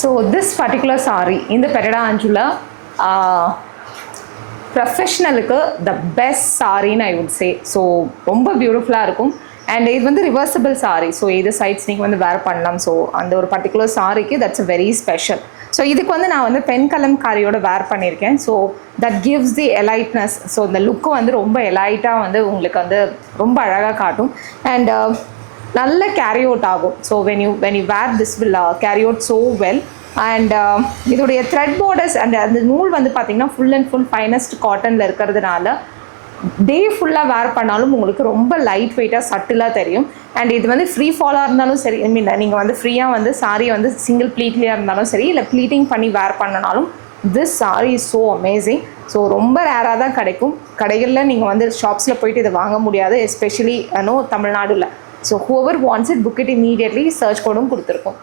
So this particular saree இந்த பெரடா அஞ்சுல ப்ரொஃபஷ்னலுக்கு the best சாரின்னு ஐ வுட் சே. ஸோ ரொம்ப பியூட்டிஃபுல்லாக இருக்கும். அண்ட் இது வந்து ரிவர்சபிள் சாரி. ஸோ இது சைட்ஸ் நீங்கள் வந்து வேர் பண்ணலாம். ஸோ அந்த ஒரு பர்டிகுலர் சாரிக்கு that's a very special. So இதுக்கு வந்து நான் வந்து பென் கலம்காரியோட வேர் பண்ணியிருக்கேன். So that gives the eliteness. So இந்த லுக்கு வந்து ரொம்ப எலைட்டாக வந்து உங்களுக்கு வந்து ரொம்ப அழகாக காட்டும். அண்ட் நல்ல கேரி அவுட் ஆகும். So when you wear this will carry out so well. And இதோடைய த்ரெட் பார்டர்ஸ் அண்ட் அந்த நூல் வந்து பார்த்திங்கன்னா ஃபுல் அண்ட் ஃபுல் ஃபைனஸ்ட் காட்டனில் இருக்கிறதுனால டே ஃபுல்லாக வேர் பண்ணாலும் உங்களுக்கு ரொம்ப லைட் வெயிட்டாக சட்டிலாக தெரியும். அண்ட் இது வந்து ஃப்ரீ ஃபாலாக இருந்தாலும் சரி, ஐ மீன் நீங்கள் வந்து ஃப்ரீயாக வந்து சாரியை வந்து சிங்கிள் ப்ளீட்லேயே இருந்தாலும் சரி, இல்லை ப்ளீட்டிங் பண்ணி வேர் பண்ணனாலும் this sari is so amazing. So ரொம்ப ரேராக தான் கிடைக்கும். கடைகளில் நீங்கள் வந்து ஷாப்ஸில் போயிட்டு இதை வாங்க முடியாது, எஸ்பெஷலி தமிழ்நாடுல. So whoever wants it, book it immediately. Search கோடும் கொடுத்துருக்கோம்.